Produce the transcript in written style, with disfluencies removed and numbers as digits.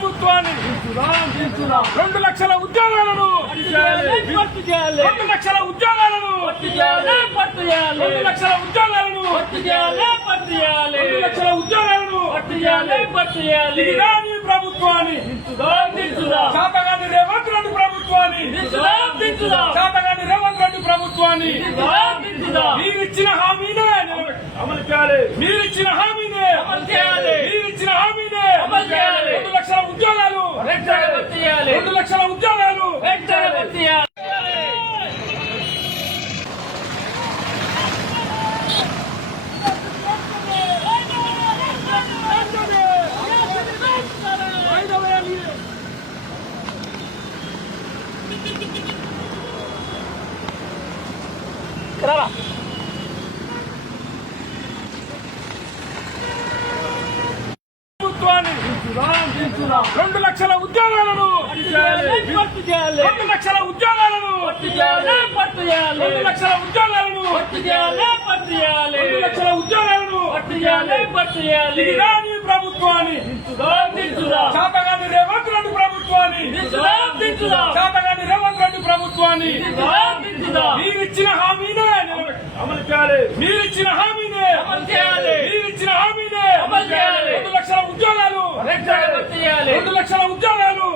ప్రభుత్వాన్ని 2 లక్షల ఉద్యోగాలను 2 లక్షల ఉద్యోగాలను 2 లక్షల ఉద్యోగాలను 2 లక్షల ఉద్యోగాలను ఇది రాని ప్రభుత్వాన్ని శాతగాని రేవంత్ రెడ్డి ప్రభుత్వాన్ని శాతగాని రేవంత్ రెడ్డి ప్రభుత్వాన్ని మీరిచ్చిన హామీనే అమలు చేయాలి. మీరిచ్చిన హామీనే అమలు చేయాలి. మీరిచ్చిన హామీనే అమలు చేయాలి. 2 లక్షల ఉద్యోగాలు 2 లక్షల ఉద్యోగాలు ప్రభుత్వాన్ని 2 లక్షల ఉద్యోగాలను 2 లక్షల ఉద్యోగాలను 2 లక్షల ఉద్యోగాలను 2 లక్షల ఉద్యోగాలను ఇది రాని ప్రభుత్వాన్ని శాతగాని రేవంత్ రెడ్డి ప్రభుత్వాన్ని శాతగాని రేవంత్ రెడ్డి ప్రభుత్వాన్ని మీరిచ్చిన హామీనే అమలు చేయాలి. మీరిచ్చిన హామీనే అమలు చేయాలి. మీరిచ్చిన హామీనే అమలు చేయాలి. 2 లక్షల ఉద్యోగాలు 2 లక్షల ఉద్యోగాలు